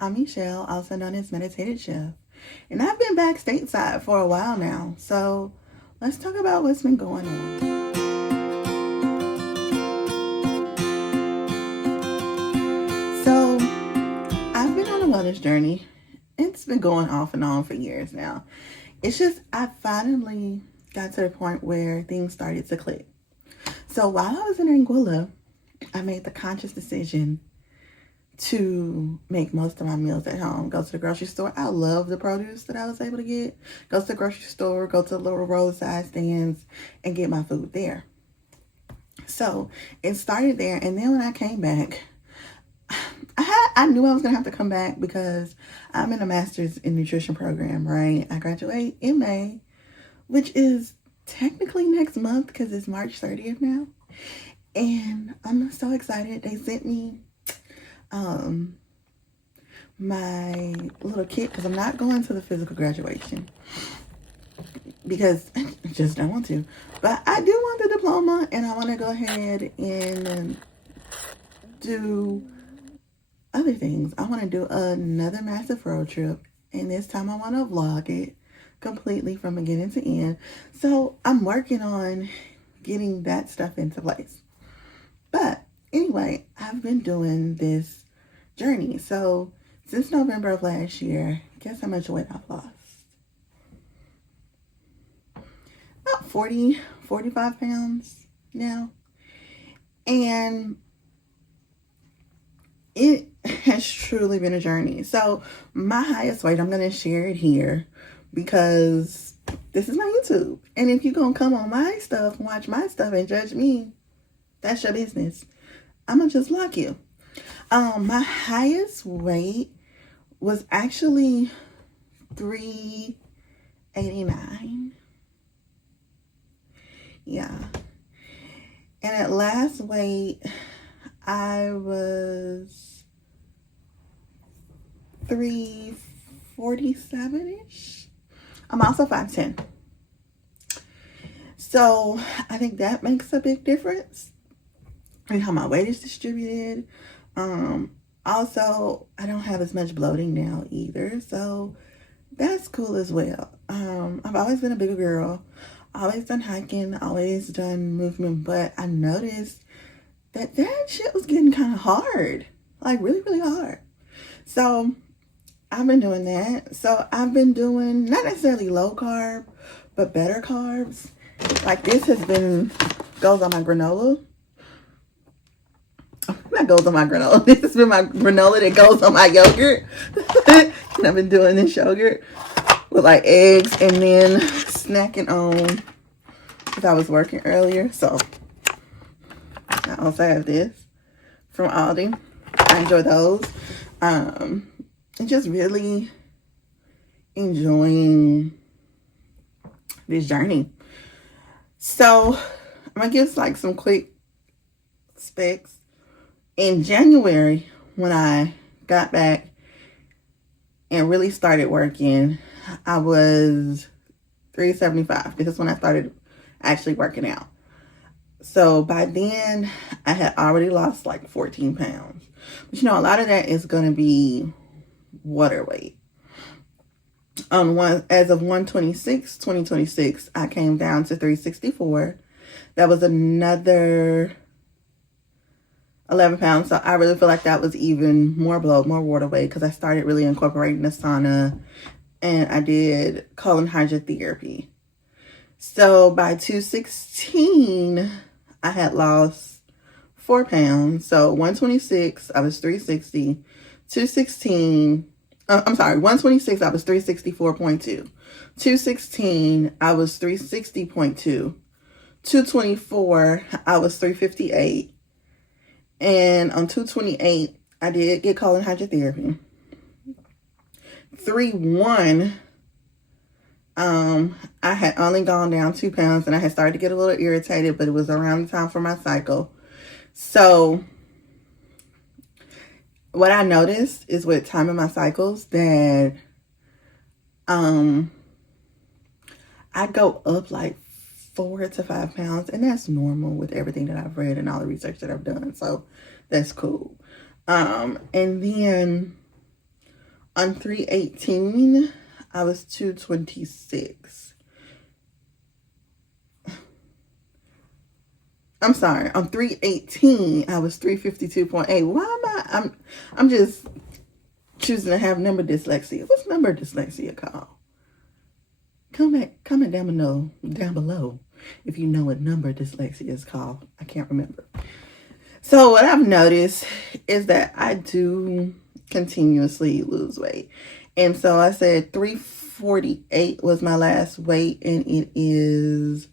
I'm Michelle, also known as Meditated Chef, and I've been back stateside for a while now. So let's talk about what's been going on. So I've been on a wellness journey. It's been going off and on for years now. It's just I finally got to the point where things started to click. So while I was in Anguilla, I made the conscious decision to make most of my meals at home. Go to the grocery store. I love the produce that I was able to get. Go to the grocery store, go to the little roadside stands and get my food there. So it started there, and then when I came back, I knew I was gonna have to come back because I'm in a master's in nutrition program, right? I graduate in May, which is technically next month because it's March 30th now. And I'm so excited. They sent me my little kit because I'm not going to the physical graduation because I just don't want to. But I do want the diploma, and I want to go ahead and do other things. I want to do another massive road trip, and this time I want to vlog it completely from beginning to end. So I'm working on getting that stuff into place. But anyway, I've been doing this journey. So since November of last year, guess how much weight I've lost? About 45 pounds now. And it has truly been a journey. So my highest weight, I'm going to share it here because this is my YouTube. And if you're going to come on my stuff, watch my stuff and judge me, that's your business. I'm going to just block you. My highest weight was actually 389. Yeah. And at last weight, I was 347-ish. I'm also 5'10". So I think that makes a big difference in how my weight is distributed. Also, I don't have as much bloating now either, so that's cool as well. I've always been a bigger girl, always done hiking, always done movement, but I noticed that shit was getting kind of hard, like really, really hard. So I've been doing that. So I've been doing not necessarily low carb, but better carbs. Like this goes on my granola. That goes on my granola. This has been my granola that goes on my yogurt. And I've been doing this yogurt with like eggs and then snacking on because I was working earlier. So I also have this from Aldi. I enjoy those. And just really enjoying this journey. So I'm gonna give like some quick specs. In January, when I got back and really started working, I was 375. This is when I started actually working out. So by then, I had already lost like 14 pounds. But a lot of that is going to be water weight. As of 1/26/2026, I came down to 364. That was another 11 pounds. So I really feel like that was even more bloat, more water weight because I started really incorporating the sauna and I did colon hydrotherapy. So by 2/16, I had lost 4 pounds. So 1/26, I was 360. 2/16, I'm sorry, 1/26, I was 364.2. 2/16, I was 360.2. 2/24, I was 358. And on 2/28, I did get colon hydrotherapy. 3/1, I had only gone down 2 pounds and I had started to get a little irritated, but it was around the time for my cycle. So what I noticed is with time in my cycles that I go up like 4 to 5 pounds, and that's normal with everything that I've read and all the research that I've done. So that's cool. And then On 3/18, I was 226. I'm sorry. On 3/18, I was 352.8. Why am I'm just choosing to have number dyslexia. What's number dyslexia called? Comment down below if you know what number dyslexia is called. I can't remember. So what I've noticed is that I do continuously lose weight. And so I said 348 was my last weight, and it is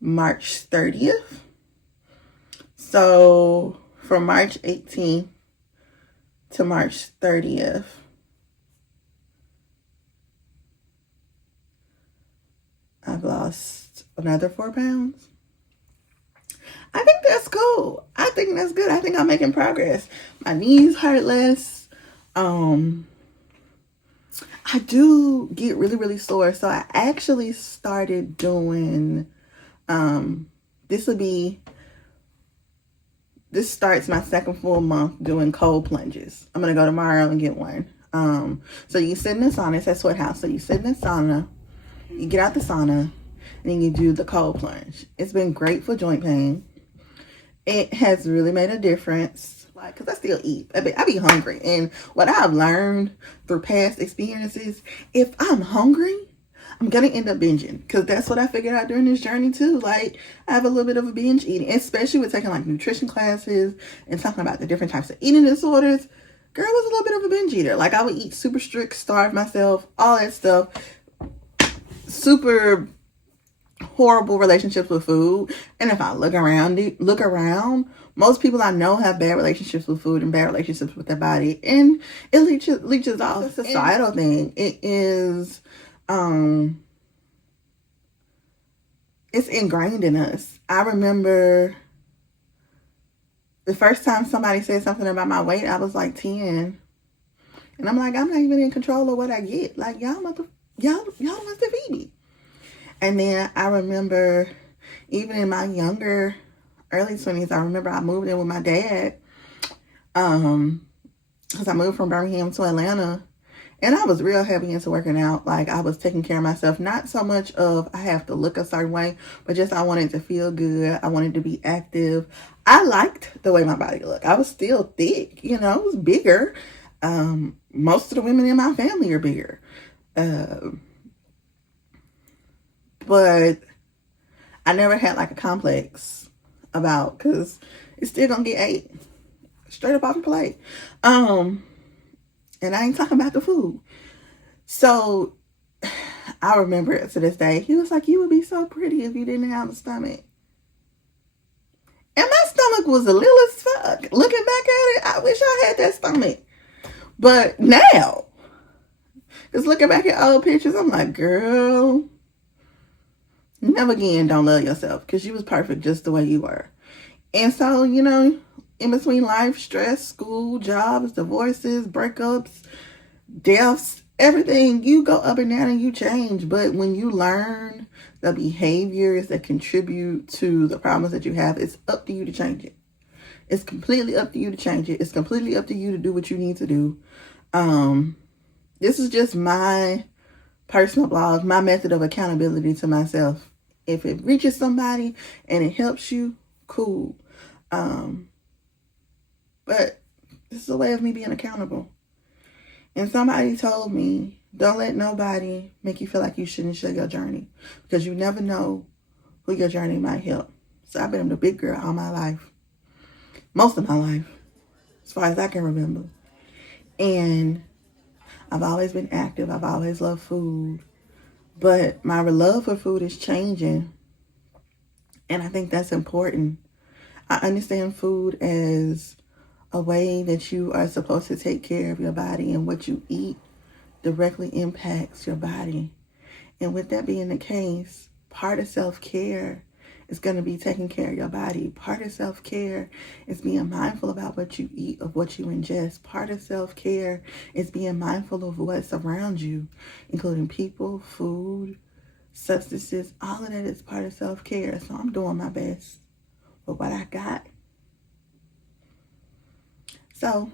March 30th. So from March 18th to March 30th, I've lost another 4 pounds. I think that's cool. I think that's good. I think I'm making progress. My knees hurt less. I do get really, really sore. So I actually started doing, this starts my second full month doing cold plunges. I'm going to go tomorrow and get one. So you sit in the sauna. It's at Sweat House. So you sit in the sauna, you get out the sauna, and then you do the cold plunge. It's been great for joint pain. It has really made a difference. Like, because I still eat. I be hungry. And what I've learned through past experiences, if I'm hungry, I'm going to end up binging. Because that's what I figured out during this journey too. Like, I have a little bit of a binge eating. Especially with taking like nutrition classes and talking about the different types of eating disorders. Girl was a little bit of a binge eater. Like, I would eat super strict, starve myself, all that stuff. Super horrible relationships with food. And if I look around, most people I know have bad relationships with food and bad relationships with their body, and it leeches off. It's a societal thing. It is it's ingrained in us. I remember the first time somebody said something about my weight, I was like 10, and I'm like, I'm not even in control of what I get. Like, y'all must feed me. And then I remember, even in my younger, early 20s, I remember I moved in with my dad, because I moved from Birmingham to Atlanta, and I was real heavy into working out. Like, I was taking care of myself, not so much of I have to look a certain way, but just I wanted to feel good. I wanted to be active. I liked the way my body looked. I was still thick, I was bigger. Most of the women in my family are bigger. But I never had like a complex about, because it's still gonna get ate straight up off the plate. And I ain't talking about the food. So I remember it to this day. He was like, you would be so pretty if you didn't have a stomach. And my stomach was a little as fuck. Looking back at it, I wish I had that stomach. But now, just looking back at old pictures, I'm like, girl, never again don't love yourself, because you was perfect just the way you were. And so, in between life, stress, school, jobs, divorces, breakups, deaths, everything, you go up and down and you change. But when you learn the behaviors that contribute to the problems that you have, it's up to you to change it. It's completely up to you to change it. It's completely up to you to do what you need to do. This is just my personal blog, my method of accountability to myself. If it reaches somebody and it helps you, cool. But this is a way of me being accountable. And somebody told me, don't let nobody make you feel like you shouldn't share your journey, because you never know who your journey might help. So I've been the big girl all my life. Most of my life, as far as I can remember. And I've always been active. I've always loved food. But my love for food is changing. And I think that's important. I understand food as a way that you are supposed to take care of your body, and what you eat directly impacts your body. And with that being the case, part of self-care is going to be taking care of your body. Part of self-care is being mindful about what you eat, of what you ingest. Part of self-care is being mindful of what's around you, including people, food, substances. All of that is part of self-care. So I'm doing my best with what I got. So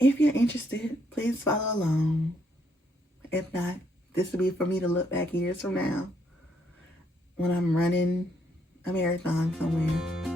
If you're interested, please follow along. If not, this will be for me to look back years from now when I'm running a marathon somewhere.